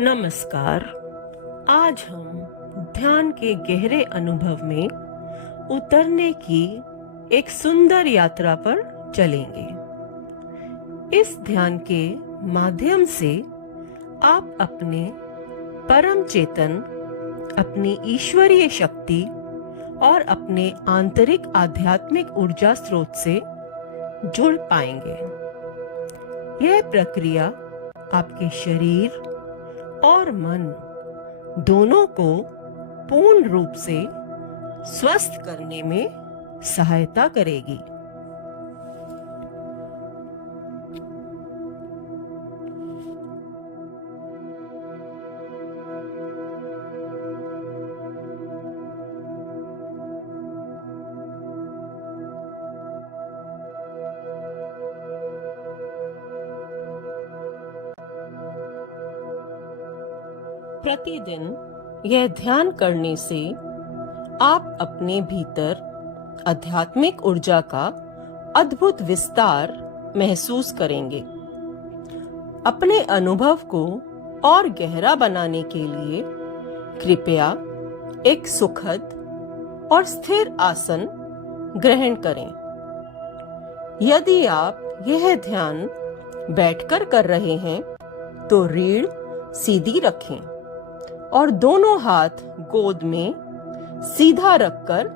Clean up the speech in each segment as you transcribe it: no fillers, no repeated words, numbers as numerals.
नमस्कार। आज हम ध्यान के गहरे अनुभव में उतरने की एक सुंदर यात्रा पर चलेंगे। इस ध्यान के माध्यम से आप अपने परम चेतन, अपनी ईश्वरीय शक्ति और अपने आंतरिक आध्यात्मिक ऊर्जा स्रोत से जुड़ पाएंगे। यह प्रक्रिया आपके शरीर और मन दोनों को पूर्ण रूप से स्वस्थ करने में सहायता करेगी। प्रतिदिन यह ध्यान करने से आप अपने भीतर आध्यात्मिक ऊर्जा का अद्भुत विस्तार महसूस करेंगे। अपने अनुभव को और गहरा बनाने के लिए कृपया एक सुखद और स्थिर आसन ग्रहण करें। यदि आप यह ध्यान बैठकर कर रहे हैं तो रीढ़ सीधी रखें और दोनों हाथ गोद में सीधा रखकर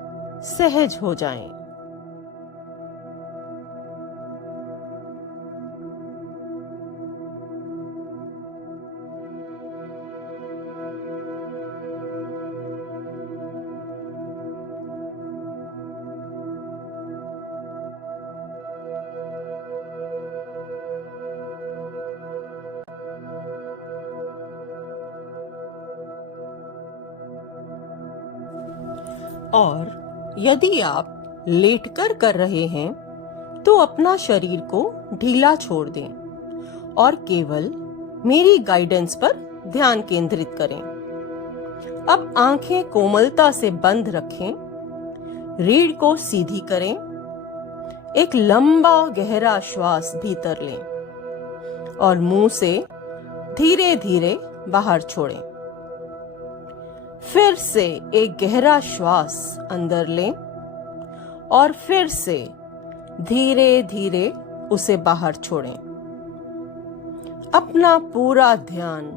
सहज हो जाएं। और यदि आप लेटकर कर रहे हैं तो अपना शरीर को ढीला छोड़ दें और केवल मेरी गाइडेंस पर ध्यान केंद्रित करें। अब आंखें कोमलता से बंद रखें, रीढ़ को सीधी करें, एक लंबा गहरा श्वास भीतर लें और मुंह से धीरे धीरे बाहर छोड़ें। फिर से एक गहरा श्वास अंदर लें और फिर से धीरे धीरे उसे बाहर छोड़ें। अपना पूरा ध्यान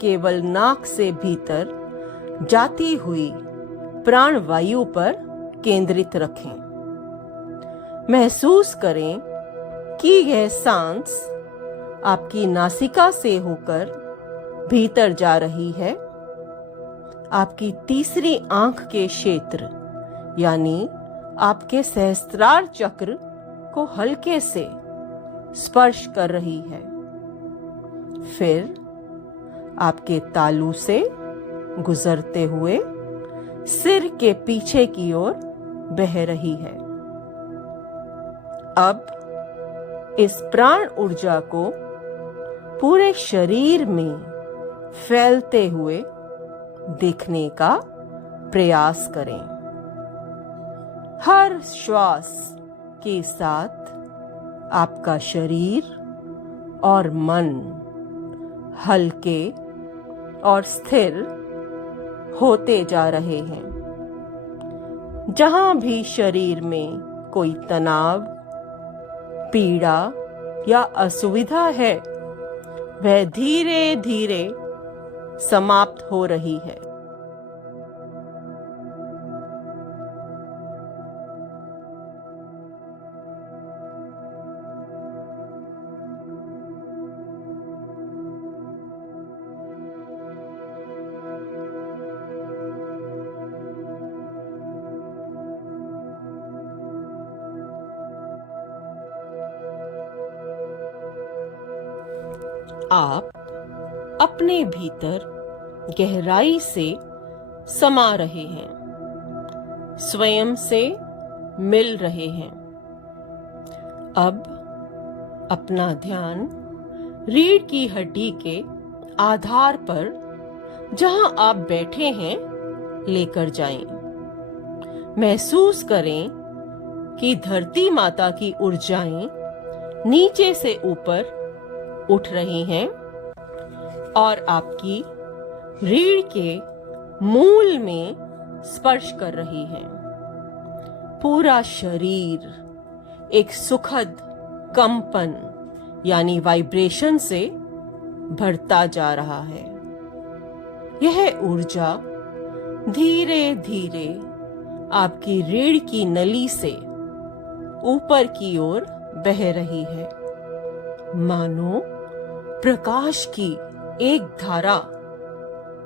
केवल नाक से भीतर जाती हुई प्राण वायु पर केंद्रित रखें। महसूस करें कि यह सांस आपकी नासिका से होकर भीतर जा रही है। आपकी तीसरी आंख के क्षेत्र यानी आपके सहस्त्रार चक्र को हल्के से स्पर्श कर रही है। फिर आपके तालू से गुजरते हुए सिर के पीछे की ओर बह रही है। अब इस प्राण ऊर्जा को पूरे शरीर में फैलते हुए देखने का प्रयास करें। हर श्वास के साथ आपका शरीर और मन हल्के और स्थिर होते जा रहे हैं। जहां भी शरीर में कोई तनाव, पीड़ा या असुविधा है, वह धीरे धीरे समाप्त हो रही है। आप अपने भीतर गहराई से समा रहे हैं, स्वयं से मिल रहे हैं। अब अपना ध्यान रीढ़ की हड्डी के आधार पर जहां आप बैठे हैं लेकर जाएं। महसूस करें कि धरती माता की ऊर्जाएं नीचे से ऊपर उठ रही हैं और आपकी रीढ़ के मूल में स्पर्श कर रही है। पूरा शरीर एक सुखद कंपन यानी वाइब्रेशन से भरता जा रहा है। यह ऊर्जा धीरे धीरे आपकी रीढ़ की नली से ऊपर की ओर बह रही है, मानो प्रकाश की एक धारा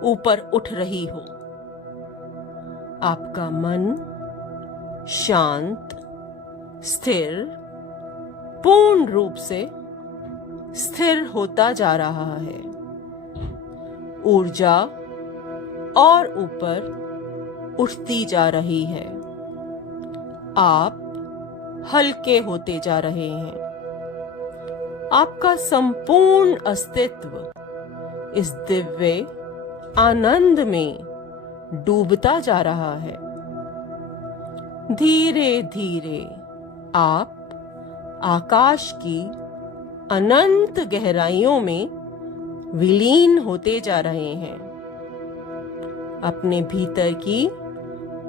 ऊपर उठ रही हो। आपका मन शांत, स्थिर, पूर्ण रूप से स्थिर होता जा रहा है। ऊर्जा और ऊपर उठती जा रही है। आप हल्के होते जा रहे हैं। आपका संपूर्ण अस्तित्व इस दिव्य आनंद में डूबता जा रहा है। धीरे धीरे आप आकाश की अनंत गहराइयों में विलीन होते जा रहे हैं, अपने भीतर की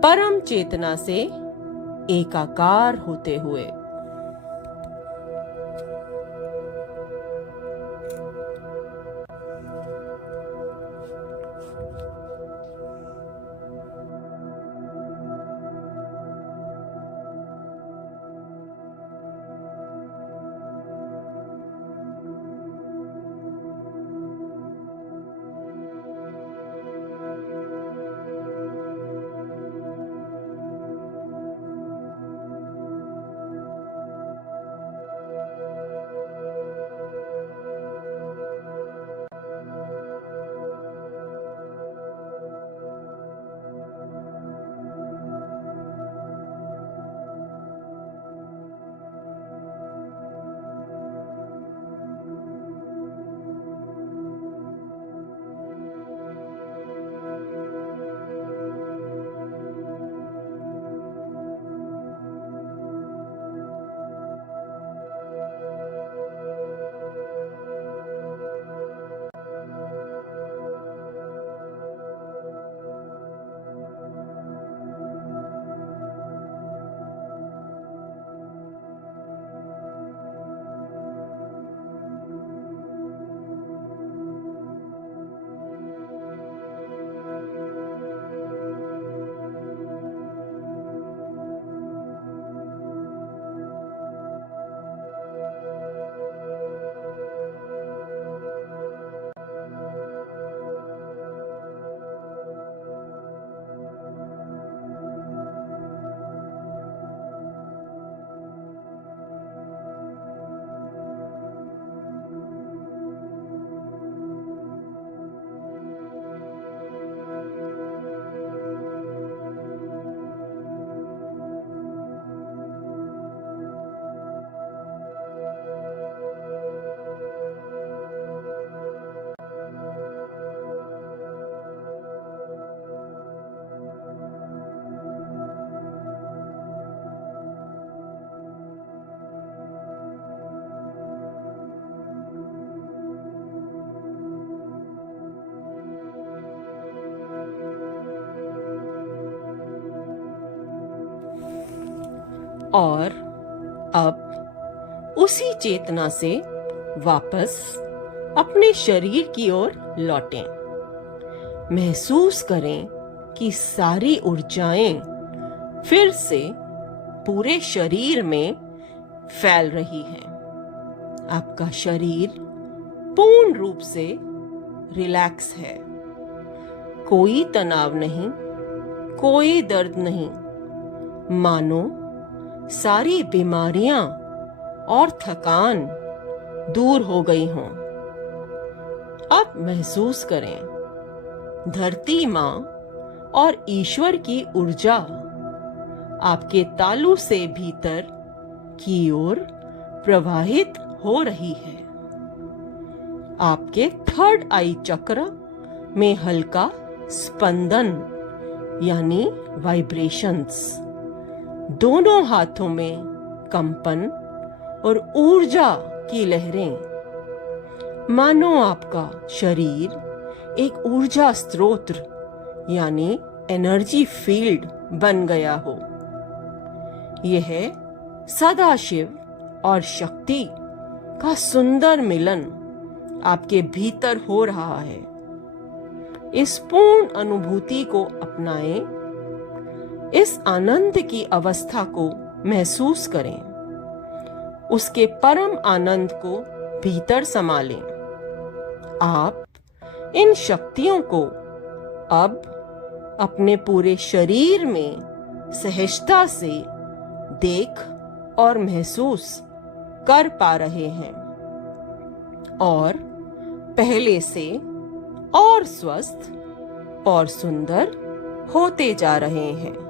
परम चेतना से एकाकार होते हुए। और अब उसी चेतना से वापस अपने शरीर की ओर लौटें। महसूस करें कि सारी ऊर्जाएं फिर से पूरे शरीर में फैल रही हैं। आपका शरीर पूर्ण रूप से रिलैक्स है। कोई तनाव नहीं, कोई दर्द नहीं, मानो सारी बीमारियां और थकान दूर हो गई हों। अब महसूस करें, धरती मां और ईश्वर की ऊर्जा आपके तालू से भीतर की ओर प्रवाहित हो रही है। आपके थर्ड आई चक्र में हल्का स्पंदन यानी वाइब्रेशंस, दोनों हाथों में कंपन और ऊर्जा की लहरें मानो आपका शरीर एक ऊर्जा स्रोत यानी एनर्जी फील्ड बन गया हो। यह सदाशिव और शक्ति का सुंदर मिलन आपके भीतर हो रहा है। इस पूर्ण अनुभूति को अपनाएं, इस आनंद की अवस्था को महसूस करें, उसके परम आनंद को भीतर संभालें। आप इन शक्तियों को अब अपने पूरे शरीर में सहजता से देख और महसूस कर पा रहे हैं और पहले से और स्वस्थ और सुंदर होते जा रहे हैं।